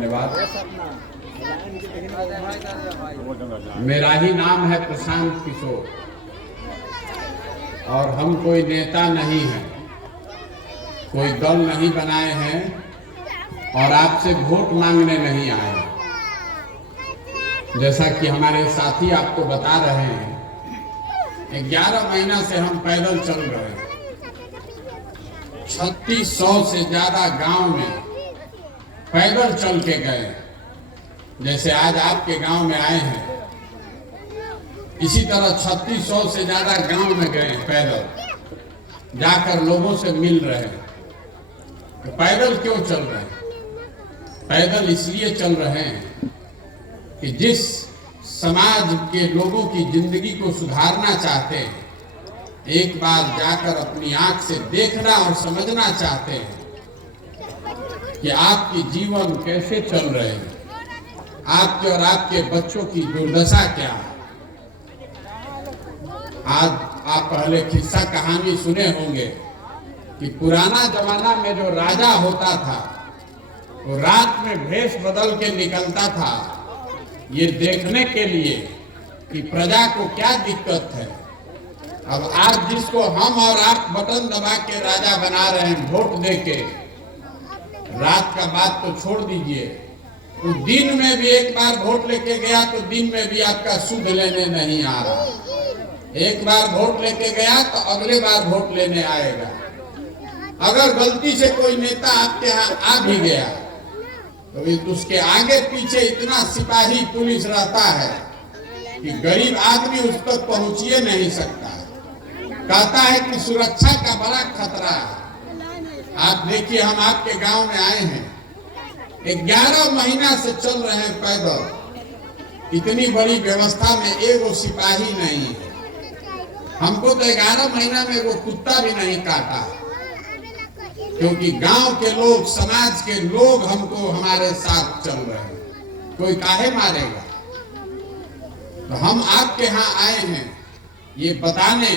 धन्यवाद। मेरा ही नाम है प्रशांत किशोर और हम कोई नेता नहीं हैं, कोई दल नहीं बनाए हैं और आपसे वोट मांगने नहीं आए हैं। जैसा कि हमारे साथी आपको बता रहे हैं, 11 महीना से हम पैदल चल रहे हैं। 3600 से ज्यादा गांव में पैदल चल के गए। जैसे आज आपके गांव में आए हैं, इसी तरह 3600 से ज्यादा गांव में गए पैदल, जाकर लोगों से मिल रहे हैं। तो पैदल क्यों चल रहे हैं? पैदल इसलिए चल रहे हैं कि जिस समाज के लोगों की जिंदगी को सुधारना चाहते हैं, एक बार जाकर अपनी आंख से देखना और समझना चाहते हैं कि आपकी जीवन कैसे चल रहे हैं, आपके और आपके बच्चों की दुर्दशा क्या है। आज आप पहले किस्सा कहानी सुने होंगे कि पुराना जमाना में जो राजा होता था वो रात में भेष बदल के निकलता था, ये देखने के लिए कि प्रजा को क्या दिक्कत है। अब आज जिसको हम और आप बटन दबा के राजा बना रहे हैं वोट देके, रात का बात तो छोड़ दीजिए, तो दिन में भी एक बार वोट लेके गया तो दिन में भी आपका सुध लेने नहीं आ रहा। एक बार वोट लेके गया तो अगले बार वोट लेने आएगा। अगर गलती से कोई नेता आपके यहाँ आ भी गया तो उसके आगे पीछे इतना सिपाही पुलिस रहता है कि गरीब आदमी उस तक पहुंच नहीं सकता। कहता है कि सुरक्षा का बड़ा खतरा है। आप देखिए, हम आपके गांव में आए हैं, 11 महीना से चल रहे हैं पैदल। इतनी बड़ी व्यवस्था में एगो सिपाही नहीं है। हमको तो 11 महीना में वो कुत्ता भी नहीं काटा, क्योंकि गांव के लोग, समाज के लोग हमको हमारे साथ चल रहे हैं। कोई काहे मारेगा? तो हम आपके यहाँ आए हैं ये बताने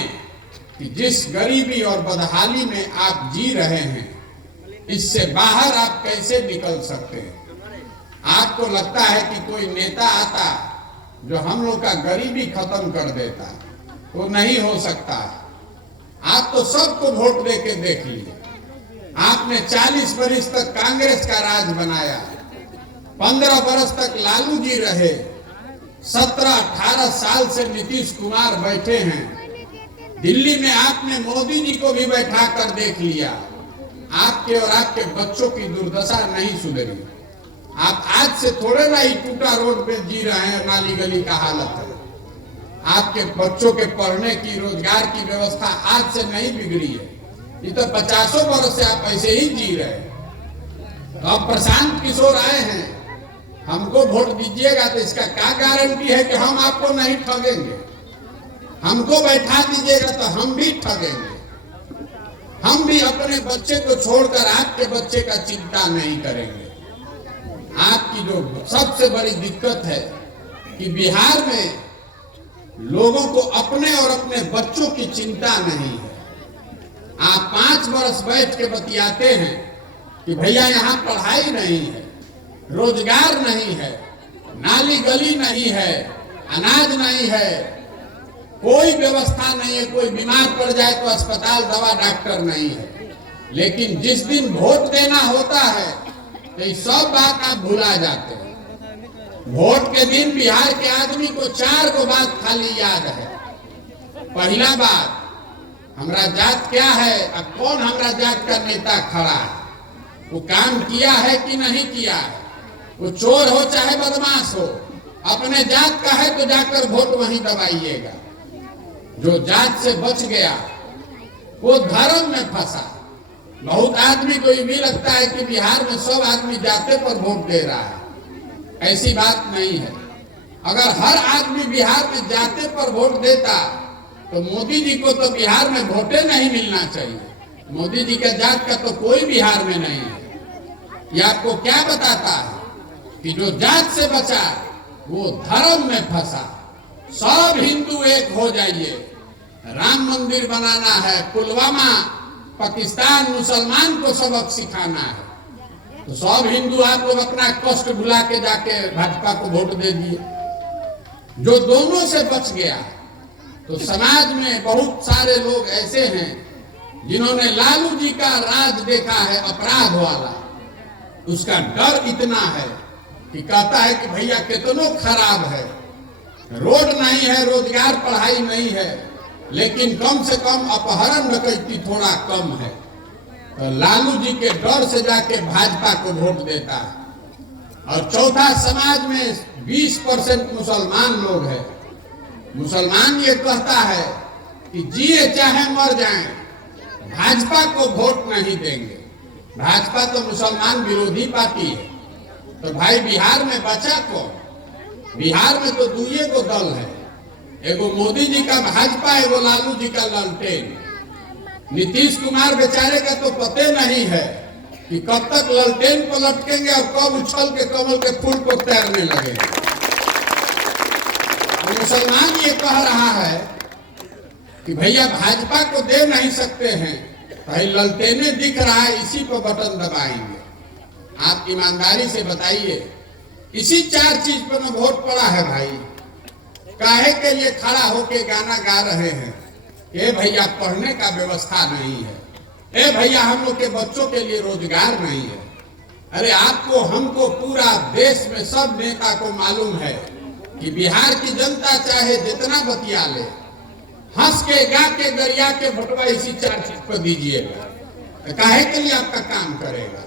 कि जिस गरीबी और बदहाली में आप जी रहे हैं, इससे बाहर आप कैसे निकल सकते हैं। आपको लगता है कि कोई नेता आता जो हम लोग का गरीबी खत्म कर देता, वो नहीं हो सकता। आप तो सबको वोट दे के देख लीजिए। आपने 40 वर्ष तक कांग्रेस का राज बनाया, 15 वर्ष तक लालू जी रहे, 17-18 साल से नीतीश कुमार बैठे हैं। दिल्ली में आपने मोदी जी को भी बैठा कर देख लिया। आपके और आपके बच्चों की दुर्दशा नहीं सुधरी। आप आज से थोड़े ना ही टूटा रोड पे जी रहे हैं, नाली गली का हालत है। आपके बच्चों के पढ़ने की, रोजगार की व्यवस्था आज से नहीं बिगड़ी है। ये तो 50 वर्ष से आप ऐसे ही जी रहे हैं। तो अब प्रशांत किशोर आए हैं, हमको वोट दीजिएगा तो इसका क्या गारंटी है कि हम आपको नहीं ठगेंगे। हमको बैठा दीजिएगा तो हम भी ठगेंगे। हम भी अपने बच्चे को छोड़कर आपके बच्चे का चिंता नहीं करेंगे। आपकी जो सबसे बड़ी दिक्कत है कि बिहार में लोगों को अपने और अपने बच्चों की चिंता नहीं है। आप 5 वर्ष बैठ के बतियाते हैं कि भैया यहाँ पढ़ाई नहीं है, रोजगार नहीं है, नाली गली नहीं है, अनाज नहीं है, कोई व्यवस्था नहीं है। कोई बीमार पड़ जाए तो अस्पताल, दवा, डॉक्टर नहीं है। लेकिन जिस दिन वोट देना होता है तो ये सब बात आप भुला जाते हैं। वोट के दिन बिहार के आदमी को 4 गो बात खाली याद है। पहला बात, हमारा जात क्या है और कौन हमारा जात का नेता खड़ा है, वो काम किया है कि नहीं किया है। वो चोर हो चाहे बदमाश हो, अपने जात का है तो जाकर वोट वहीं दबाइएगा। जो जात से बच गया वो धर्म में फंसा। बहुत आदमी को ये भी लगता है कि बिहार में सब आदमी जाते पर वोट दे रहा है। ऐसी बात नहीं है। अगर हर आदमी बिहार में जाते पर वोट देता तो मोदी जी को तो बिहार में वोटे नहीं मिलना चाहिए। मोदी जी का जात का तो कोई बिहार में नहीं है। ये आपको क्या बताता है कि जो जात से बचा वो धर्म में फंसा। सब हिंदू एक हो जाइए। राम मंदिर बनाना है, पुलवामा, पाकिस्तान मुसलमान को सबक सिखाना है। तो सब हिंदू आप लोग अपना कष्ट भुला के जाके भाजपा को वोट दे दिए। जो दोनों से बच गया, तो समाज में बहुत सारे लोग ऐसे हैं जिन्होंने लालू जी का राज देखा है, अपराध वाला। उसका डर इतना है कि कहता है कि भैया कितनों खराब है, रोड नहीं है, रोजगार पढ़ाई नहीं है, लेकिन कम से कम अपहरण डकैती थोड़ा कम है। तो लालू जी के डर से जाके भाजपा को वोट देता है। और चौथा, समाज में 20% मुसलमान लोग हैं। मुसलमान ये कहता है कि जिए चाहे मर जाएं, भाजपा को वोट नहीं देंगे। भाजपा तो मुसलमान विरोधी पार्टी है। तो भाई बिहार में बचा कौन? बिहार में तो दुए को दल है, एगो मोदी जी का भाजपा, एगो लालू जी का लालटेन। नीतीश कुमार बेचारे का तो पते नहीं है कि कब तक लालटेन को लटकेंगे और कब उछल के कमल के फूल को तैरने लगेंगे। मुसलमान ये कह रहा है कि भैया भाजपा को दे नहीं सकते हैं, भाई ललटेने दिख रहा है, इसी पर बटन दबाएंगे। आप ईमानदारी से बताइए, इसी 4 चीज पर न वोट पड़ा है भाई। काहे के लिए खड़ा होके गाना गा रहे हैं, ए भैया पढ़ने का व्यवस्था नहीं है, ए भैया हम लोग के बच्चों के लिए रोजगार नहीं है। अरे आपको, हमको, पूरा देश में सब नेता को मालूम है कि बिहार की जनता चाहे जितना बतिया ले, हंस के, गा के, गरिया के भटवा इसी 4 चीज पर दीजिएगा, तो काहे के लिए आपका काम करेगा।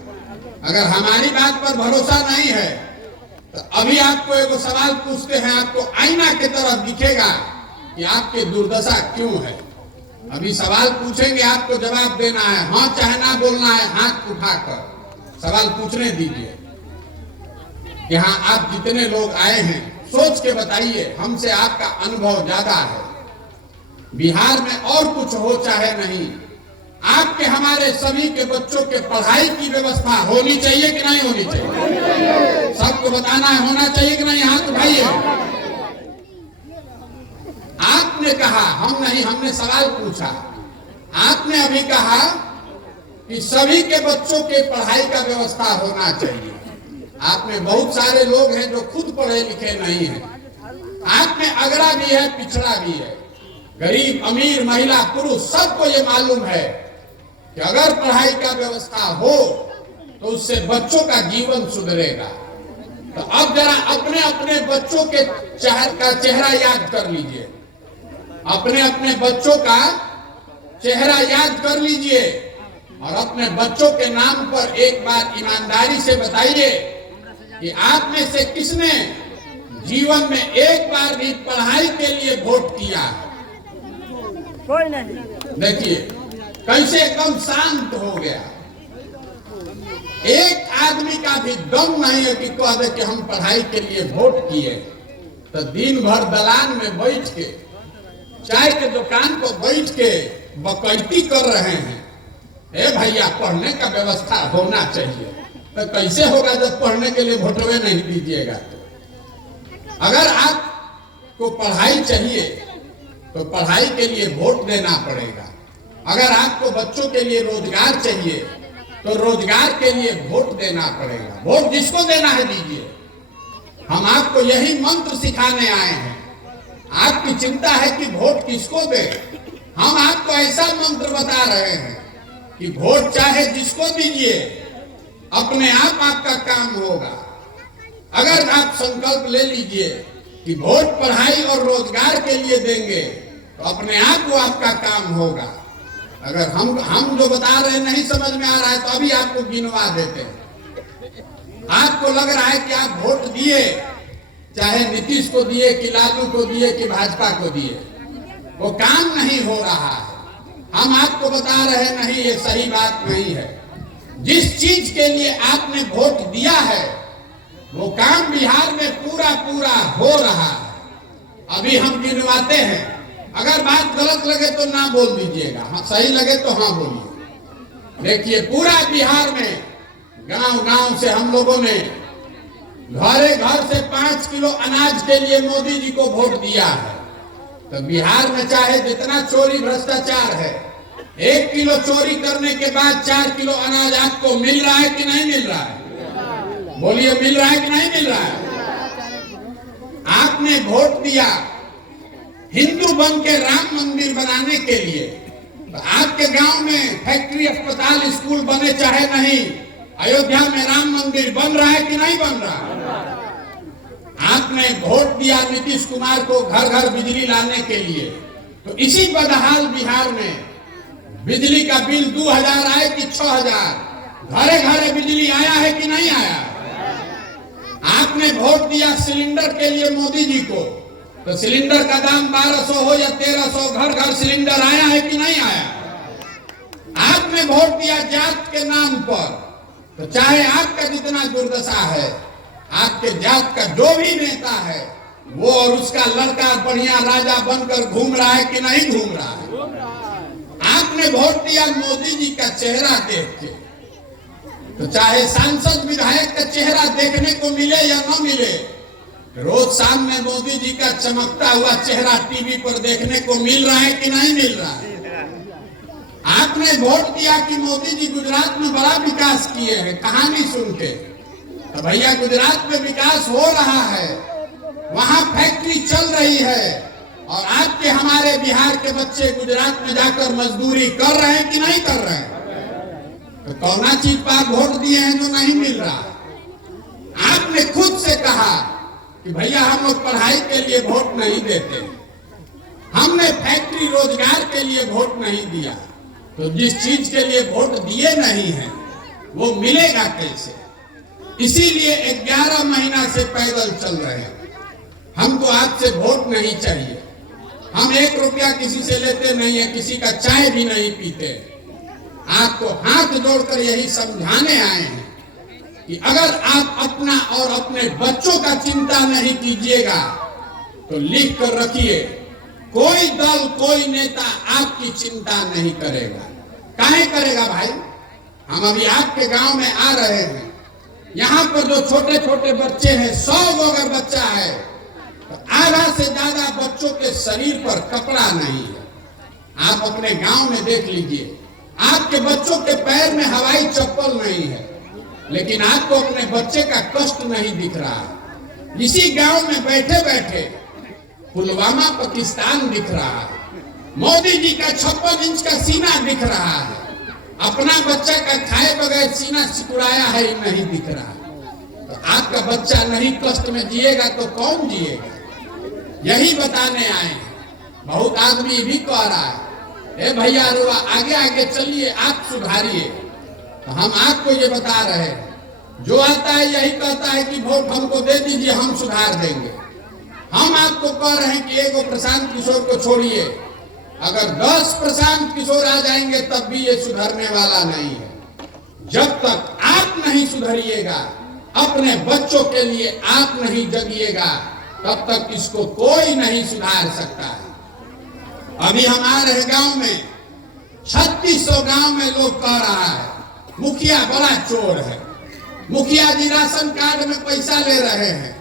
अगर हमारी बात पर भरोसा नहीं है तो अभी आपको एगो सवाल पूछते हैं, आपको आईना की तरह दिखेगा कि आपकी दुर्दशा क्यों है। अभी सवाल पूछेंगे, आपको जवाब देना है, हाँ चाहे ना बोलना है, हाथ उठाकर सवाल पूछने दीजिए। यहाँ आप जितने लोग आए हैं सोच के बताइए, हमसे आपका अनुभव ज्यादा है। बिहार में और कुछ हो चाहे नहीं, आपके हमारे सभी के बच्चों के पढ़ाई की व्यवस्था होनी चाहिए कि नहीं होनी चाहिए? सबको बताना है, होना चाहिए कि नहीं? हाथ उठाइए। आपने कहा, हम नहीं, हमने सवाल पूछा। आपने अभी कहा कि सभी के बच्चों के पढ़ाई का व्यवस्था होना चाहिए। आप में बहुत सारे लोग हैं जो खुद पढ़े लिखे नहीं हैं। आप में अगड़ा भी है, पिछड़ा भी है, गरीब, अमीर, महिला, पुरुष, सबको ये मालूम है कि अगर पढ़ाई का व्यवस्था हो तो उससे बच्चों का जीवन सुधरेगा। तो अब जरा अपने अपने बच्चों के चेहरा याद कर लीजिए, अपने अपने बच्चों का चेहरा याद कर लीजिए और अपने बच्चों के नाम पर एक बार ईमानदारी से बताइए कि आप में से किसने जीवन में एक बार भी पढ़ाई के लिए वोट किया है? कोई नहीं। देखिए कैसे एकदम शांत हो गया। एक आदमी का भी दम नहीं है कि कह दे कि हम पढ़ाई के लिए वोट किए। तो दिन भर दलान में बैठ के, चाय के दुकान पर बैठ के बकैती कर रहे हैं। ए भैया पढ़ने का व्यवस्था होना चाहिए। तो कैसे होगा जब पढ़ने के लिए वोटवे नहीं दीजिएगा? तो अगर आपको पढ़ाई चाहिए तो पढ़ाई के लिए वोट देना पड़ेगा। अगर आपको बच्चों के लिए रोजगार चाहिए तो रोजगार के लिए वोट देना पड़ेगा। वोट जिसको देना है दीजिए। हम आपको यही मंत्र सिखाने आए हैं। आपकी चिंता है कि वोट किसको दे, हम आपको ऐसा मंत्र बता रहे हैं कि वोट चाहे जिसको दीजिए, अपने आप आपका काम होगा। अगर आप संकल्प ले लीजिए कि वोट पढ़ाई और रोजगार के लिए देंगे तो अपने आप वो आपका काम होगा। अगर हम जो बता रहे नहीं समझ में आ रहा है तो अभी आपको गिनवा देते हैं। आपको लग रहा है कि आप वोट दिए, चाहे नीतीश को दिए कि लालू को दिए कि भाजपा को दिए, वो काम नहीं हो रहा है। हम आपको बता रहे नहीं, ये सही बात नहीं है। जिस चीज के लिए आपने वोट दिया है वो काम बिहार में पूरा पूरा हो रहा है। अभी हम गिनवाते हैं। अगर बात गलत लगे तो ना बोल दीजिएगा, हाँ सही लगे तो हाँ बोलिए। देखिए पूरा बिहार में गांव गांव से हम लोगों ने घरे घर से 5 किलो अनाज के लिए मोदी जी को वोट दिया है। तो बिहार में चाहे जितना चोरी भ्रष्टाचार है, 1 किलो चोरी करने के बाद 4 किलो अनाज आपको मिल रहा है कि नहीं मिल रहा है? बोलिए मिल रहा है कि नहीं मिल रहा है? आपने वोट दिया हिंदू बन के राम मंदिर बनाने के लिए, तो आपके गांव में फैक्ट्री, अस्पताल, स्कूल बने चाहे नहीं, अयोध्या में राम मंदिर बन रहा है कि नहीं बन रहा? आपने वोट दिया नीतीश कुमार को घर घर बिजली लाने के लिए, तो इसी बदहाल बिहार में बिजली का बिल 2000 आए कि 6000, घरे घरे बिजली आया है कि नहीं आया? आपने वोट दिया सिलेंडर के लिए मोदी जी को, तो सिलेंडर का दाम 1200 हो या 1300, घर घर सिलेंडर आया है कि नहीं आया? आपने वोट दिया जात के नाम पर, तो चाहे आपका जितना दुर्दशा है, आपके जात का जो भी नेता है वो और उसका लड़का बढ़िया राजा बनकर घूम रहा है कि नहीं घूम रहा है? आपने वोट दिया मोदी जी का चेहरा देख के, तो चाहे सांसद विधायक का चेहरा देखने को मिले या न मिले, रोज शाम में मोदी जी का चमकता हुआ चेहरा टीवी पर देखने को मिल रहा है कि नहीं मिल रहा है? आपने वोट दिया कि मोदी जी गुजरात में बड़ा विकास किए हैं, कहानी सुन के, तो भैया गुजरात में विकास हो रहा है, वहां फैक्ट्री चल रही है, और आपके हमारे बिहार के बच्चे गुजरात में जाकर मजदूरी कर रहे हैं कि नहीं कर रहे हैं? तो कौना चीज पर वोट दिए हैं जो नहीं मिल रहा? आपने खुद से कहा कि भैया हम लोग पढ़ाई के लिए वोट नहीं देते, हमने फैक्ट्री रोजगार के लिए वोट नहीं दिया, तो जिस चीज के लिए वोट दिए नहीं है वो मिलेगा कैसे? इसीलिए 11 महीना से पैदल चल रहे हैं। हमको आपसे वोट नहीं चाहिए, हम 1 रुपया किसी से लेते नहीं है, किसी का चाय भी नहीं पीते। आपको हाथ जोड़कर यही समझाने आए हैं कि अगर आप अपना और अपने बच्चों का चिंता नहीं कीजिएगा तो लिख कर रखिए, कोई दल, कोई नेता आपकी चिंता नहीं करेगा। काहे करेगा भाई? हम अभी आपके गांव में आ रहे हैं, यहाँ पर जो छोटे छोटे बच्चे हैं, 100 अगर बच्चा है तो आधा से ज्यादा बच्चों के शरीर पर कपड़ा नहीं है। आप अपने गांव में देख लीजिए, आपके बच्चों के पैर में हवाई चप्पल नहीं है, लेकिन आपको अपने बच्चे का कष्ट नहीं दिख रहा है। इसी गांव में बैठे बैठे पुलवामा पाकिस्तान दिख रहा है, मोदी जी का 56 इंच का सीना दिख रहा है, अपना बच्चा का खाए बगैर सीना सिकुड़ाया है ही नहीं दिख रहा। तो आपका बच्चा नहीं कष्ट में जिएगा तो कौन जिएगा? यही बताने आए हैं। बहुत आदमी भी कह रहा है, ए भैया रुआ आगे आगे चलिए, आप सुधारिए। तो हम आपको ये बता रहे हैं, जो आता है यही कहता है कि वोट हमको दे दीजिए, हम सुधार देंगे। हम आपको कह रहे हैं कि एगो प्रशांत किशोर को छोड़िए, अगर 10 प्रशांत किशोर आ जाएंगे तब भी ये सुधरने वाला नहीं है। जब तक आप नहीं सुधरिएगा, अपने बच्चों के लिए आप नहीं जगिएगा, तब तक इसको कोई नहीं सुधार सकता है। अभी हमारे गांव में 3600 गांव में लोग कह रहा है मुखिया बड़ा चोर है, मुखिया जी राशन कार्ड में पैसा ले रहे हैं,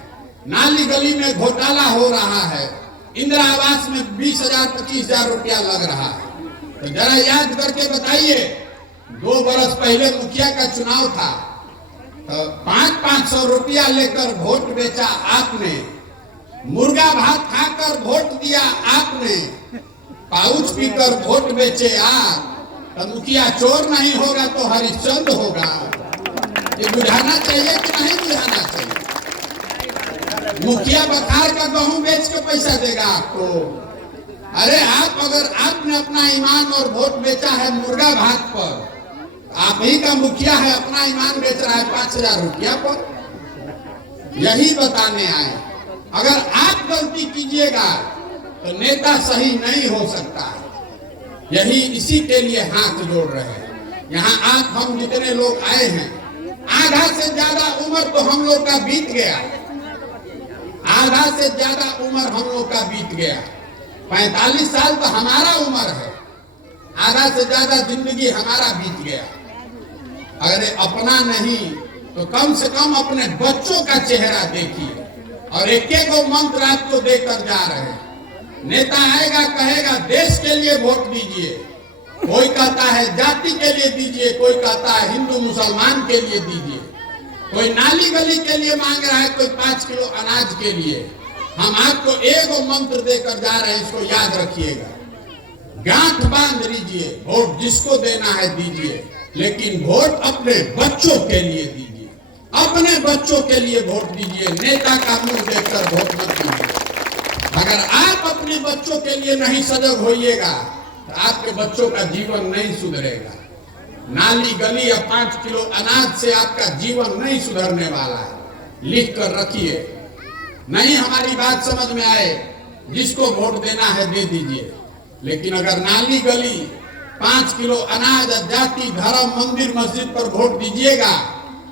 नाली गली में घोटाला हो रहा है, इंदिरा आवास में 20,000 25,000 रुपया लग रहा है। तो जरा याद करके बताइए, 2 बरस पहले मुखिया का चुनाव था, तो 500-500 रुपया लेकर वोट बेचा आपने, मुर्गा भात खाकर वोट दिया आपने, पाउच पीकर वोट बेचे आप। तो मुखिया चोर नहीं होगा तो हरिश्चंद्र होगा। ये बुझाना चाहिए कि नहीं बुझाना चाहिए? मुखिया बखार का गेहूं बेच के पैसा देगा आपको? अरे आप, अगर आपने अपना ईमान और वोट बेचा है मुर्गा भात पर, आप ही का मुखिया है, अपना ईमान बेच रहा है 5,000 रुपया पर। यही बताने आए, अगर आप गलती कीजिएगा तो नेता सही नहीं हो सकता। यही इसी के लिए हाथ जोड़ रहे हैं। यहाँ आप हम जितने लोग आए हैं, आधा से ज्यादा उम्र तो हम लोग का बीत गया, आधा से ज्यादा उम्र हम लोग का बीत गया। 45 साल तो हमारा उम्र है, आधा से ज्यादा जिंदगी हमारा बीत गया। अगर अपना नहीं तो कम से कम अपने बच्चों का चेहरा देखिए, और एक एक मंत्र आपको देकर जा रहे हैं। नेता आएगा कहेगा देश के लिए वोट दीजिए, कोई कहता है जाति के लिए दीजिए, कोई कहता है हिंदू मुसलमान के लिए दीजिए। कोई नाली गली के लिए मांग रहा है, कोई 5 किलो अनाज के लिए। हम आपको एक मंत्र देकर जा रहे हैं, इसको याद रखिएगा। गांठ बांध लीजिए, वोट जिसको देना है दीजिए, लेकिन वोट अपने बच्चों के लिए दीजिए। अपने बच्चों के लिए वोट दीजिए, नेता का मुंह देखकर वोट मत दीजिए। अगर आप अपने बच्चों के लिए नहीं सजग होइएगा तो आपके बच्चों का जीवन नहीं सुधरेगा। नाली गली या 5 किलो अनाज से आपका जीवन नहीं सुधरने वाला है। लिख कर रखिए। नहीं हमारी बात समझ में आए, जिसको वोट देना है दे दीजिए, लेकिन अगर नाली गली 5 किलो अनाज, जाति धर्म मंदिर मस्जिद पर वोट दीजिएगा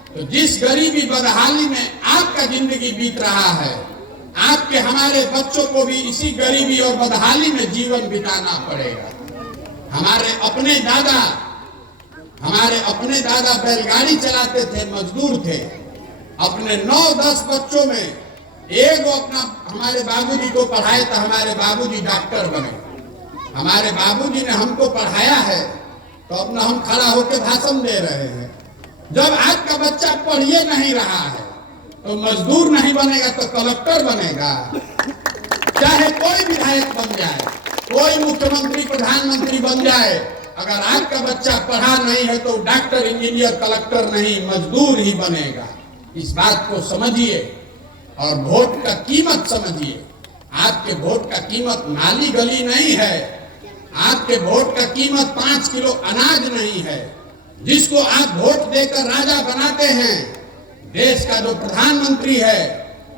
तो जिस गरीबी बदहाली में आपका जिंदगी बीत रहा है, आपके हमारे बच्चों को भी इसी गरीबी और बदहाली में जीवन बिताना पड़ेगा। हमारे अपने दादा बैलगाड़ी चलाते थे, मजदूर थे। अपने 9-10 बच्चों में एक अपना हमारे बाबूजी को पढ़ाए तो हमारे बाबूजी डॉक्टर बने। हमारे बाबूजी ने हमको पढ़ाया है तो अपना हम खड़ा होकर भाषण दे रहे हैं। जब आज का बच्चा पढ़िए नहीं रहा है तो मजदूर नहीं बनेगा तो कलेक्टर बनेगा। चाहे कोई विधायक बन जाए, कोई मुख्यमंत्री प्रधानमंत्री बन जाए, अगर आज का बच्चा पढ़ा नहीं है तो डॉक्टर इंजीनियर कलेक्टर नहीं, मजदूर ही बनेगा। इस बात को समझिए और वोट का कीमत समझिए। आपके वोट का कीमत नाली गली नहीं है, आपके वोट का कीमत 5 किलो अनाज नहीं है। जिसको आप वोट देकर राजा बनाते हैं, देश का जो प्रधानमंत्री है,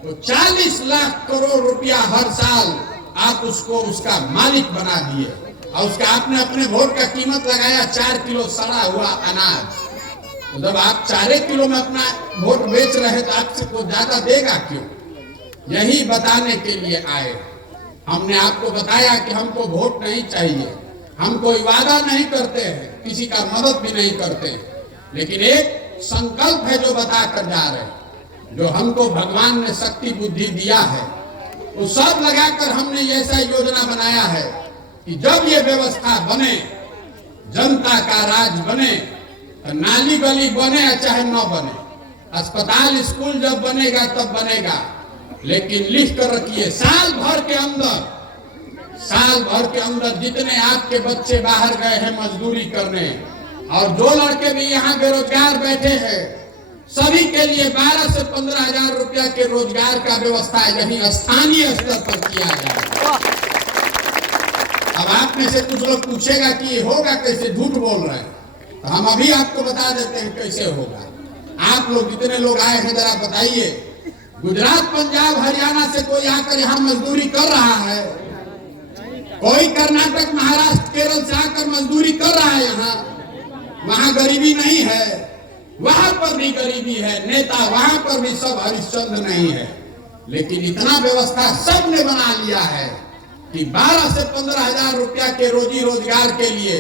वो 40 लाख करोड़ रुपया हर साल आप उसको उसका मालिक बना दिए और उसका आपने अपने वोट का कीमत लगाया 4 किलो सड़ा हुआ अनाज। तो जब आप 4 किलो में अपना वोट बेच रहे तो आपसे कोई ज्यादा देगा क्यों? यही बताने के लिए आए। हमने आपको बताया कि हमको वोट नहीं चाहिए, हम कोई वादा नहीं करते हैं, किसी का मदद भी नहीं करते, लेकिन एक संकल्प है जो बता कर जा रहे हैं। जो हमको भगवान ने शक्ति बुद्धि दिया है वो सब लगाकर हमने ऐसा योजना बनाया है कि जब ये व्यवस्था बने, जनता का राज बने, तो नाली गली बने या चाहे न बने, अस्पताल स्कूल जब बनेगा तब बनेगा। लेकिन लिख कर रखिए, साल भर के अंदर जितने आपके बच्चे बाहर गए हैं मजदूरी करने और जो लड़के भी यहाँ बेरोजगार बैठे हैं, सभी के लिए 12 से 15 हजार रुपया के रोजगार का व्यवस्था यही स्थानीय स्तर पर किया जाएगा। अब आप में से कुछ लोग पूछेगा कि ये होगा कैसे, झूठ बोल रहे हैं, तो हम अभी आपको बता देते हैं कैसे होगा। आप लोग जितने लोग आए हैं जरा बताइए, गुजरात पंजाब हरियाणा से कोई आकर यहाँ मजदूरी कर रहा है? कोई कर्नाटक महाराष्ट्र केरल से आकर मजदूरी कर रहा है? यहाँ वहां गरीबी नहीं है, वहां पर भी गरीबी है, नेता वहां पर भी सब हरिश्चंद्र नहीं है। लेकिन इतना व्यवस्था सबने बना लिया है कि 12 से 15 हजार रुपया के रोजी रोजगार के लिए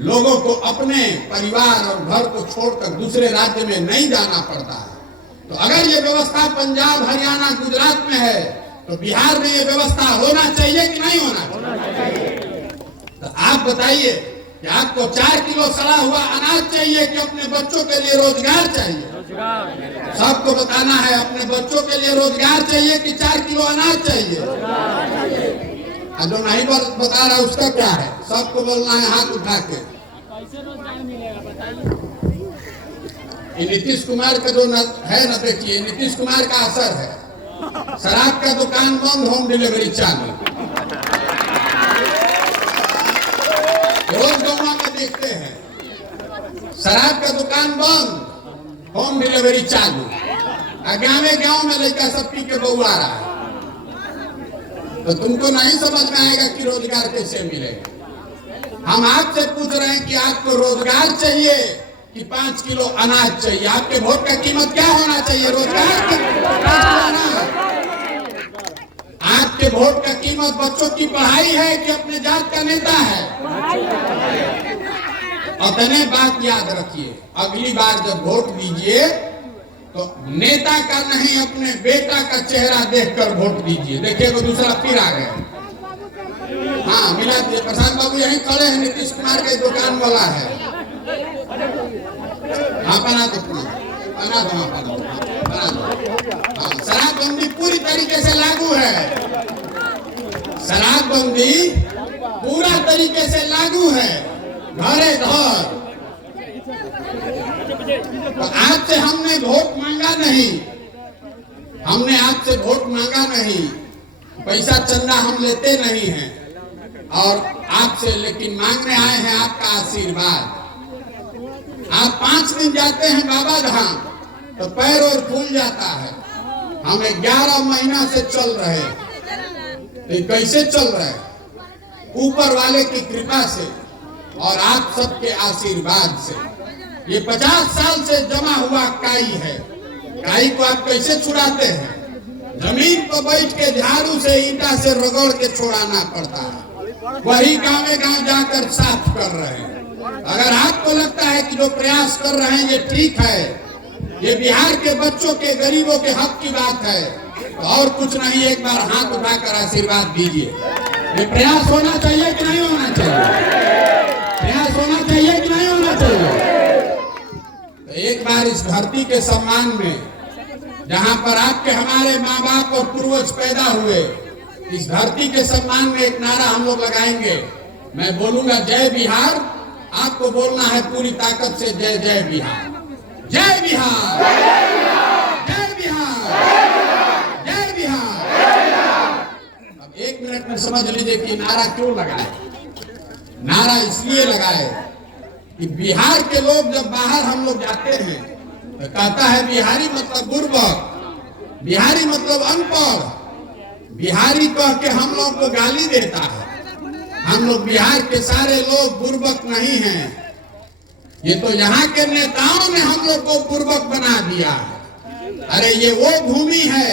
लोगों को अपने परिवार और घर को छोड़कर दूसरे राज्य में नहीं जाना पड़ता है। तो अगर ये व्यवस्था पंजाब हरियाणा गुजरात में है तो बिहार में ये व्यवस्था होना चाहिए कि नहीं होना चाहिए? तो आप बताइए कि आपको 4 किलो सड़ा हुआ अनाज चाहिए कि अपने बच्चों के लिए रोजगार चाहिए? सबको बताना है, अपने बच्चों के लिए रोजगार चाहिए कि 4 किलो अनाज चाहिए? जो नहीं बता रहा उसका क्या है? सबको बोलना है हाथ उठा के। नीतीश कुमार का जो है ना, देखिए नीतीश कुमार का असर है। शराब का दुकान बंद, होम डिलीवरी चालू। रोज गाँव में देखते हैं शराब का दुकान बंद, होम डिलीवरी चालू। गाँव में लड़का सब पी के बउआ रहा है। तो तुमको नहीं समझ में आएगा कि रोजगार कैसे मिलेगा। हम आपसे पूछ रहे हैं कि आपको रोजगार चाहिए कि 5 किलो अनाज चाहिए? आपके वोट का कीमत क्या होना चाहिए? रोजगार की? आपके वोट का कीमत बच्चों की पढ़ाई है कि अपने जात का नेता है? अपने बात याद रखिए, अगली बार जब वोट दीजिए तो नेता का नहीं, अपने बेटा का चेहरा देखकर वोट दीजिए। देखिए वो दूसरा फिर आ गया। हाँ मिला, प्रशांत बाबू यहीं खड़े हैं, नीतीश कुमार के दुकान वाला है। अपना बना दो, बना दो। हाँ, शराबबंदी पूरी तरीके से लागू है, शराबबंदी पूरा तरीके से लागू है, घरे घर। तो आज से हमने वोट मांगा नहीं, हमने आज से वोट मांगा नहीं, पैसा चंदा हम लेते नहीं हैं और आपसे, लेकिन मांगने आए हैं आपका आशीर्वाद। आप 5 दिन जाते हैं बाबा धाम तो पैर और फूल जाता है। हम 11 महीना से चल रहे हैं, तो कैसे चल रहे हैं? ऊपर वाले की कृपा से और आप सबके आशीर्वाद से। ये 50 साल से जमा हुआ काई है, काई को आप कैसे छुड़ाते हैं? जमीन पर बैठ के झाड़ू से, ईंटा से रगड़ के छुड़ाना पड़ता है, वही गाँव गाँव जाकर साफ कर रहे हैं। अगर आपको लगता है कि जो प्रयास कर रहे हैं ये ठीक है, ये बिहार के बच्चों के, गरीबों के हक की बात है, तो और कुछ नहीं, एक बार हाथ उठाकर आशीर्वाद दीजिए। ये प्रयास होना चाहिए कि नहीं होना चाहिए? प्रयास होना चाहिए कि नहीं होना चाहिए? तो एक बार इस धरती के सम्मान में, जहां पर आपके हमारे माँ बाप और पूर्वज पैदा हुए, इस धरती के सम्मान में एक नारा हम लोग लगाएंगे। मैं बोलूंगा जय बिहार, आपको बोलना है पूरी ताकत से जय जय बिहार, जय बिहार, जय बिहार, जय बिहार। अब 1 मिनट में समझ लीजिए कि नारा क्यों लगाए। नारा इसलिए लगाए कि बिहार के लोग जब बाहर हम लोग जाते हैं तो कहता है बिहारी मतलब बुर्बक, बिहारी मतलब अनपढ़, बिहारी कह के हम लोग को गाली देता है। हम लोग बिहार के सारे लोग बुर्बक नहीं हैं, ये तो यहाँ के नेताओं ने हम लोग को बुर्बक बना दिया है। अरे ये वो भूमि है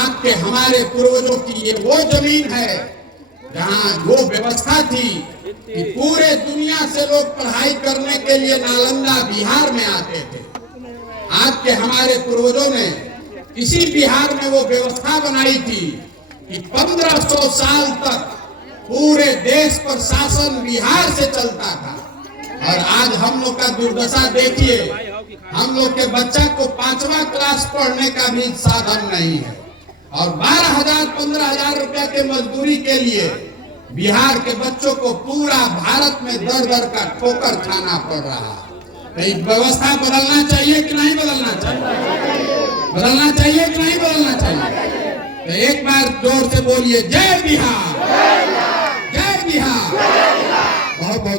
आपके हमारे पूर्वजों की, ये वो जमीन है जहाँ वो व्यवस्था थी कि पूरे दुनिया से लोग पढ़ाई करने के लिए नालंदा बिहार में आते थे। आपके हमारे पूर्वजों ने इसी बिहार में वो व्यवस्था बनाई थी कि 1500 साल तक पूरे देश पर शासन बिहार से चलता था। और आज हम लोग का दुर्दशा देखिए, हम लोग के बच्चा को 5वां क्लास पढ़ने का भी साधन नहीं है और 12,000-15,000 रुपया के मजदूरी के लिए बिहार के बच्चों को पूरा भारत में दर दर का ठोकर खाना पड़ रहा है। तो व्यवस्था बदलना चाहिए कि नहीं बदलना चाहिए? बदलना चाहिए कि नहीं बदलना चाहिए? तो एक बार जोर से बोलिए जय बिहार, जय बिहार। बहुत बहुत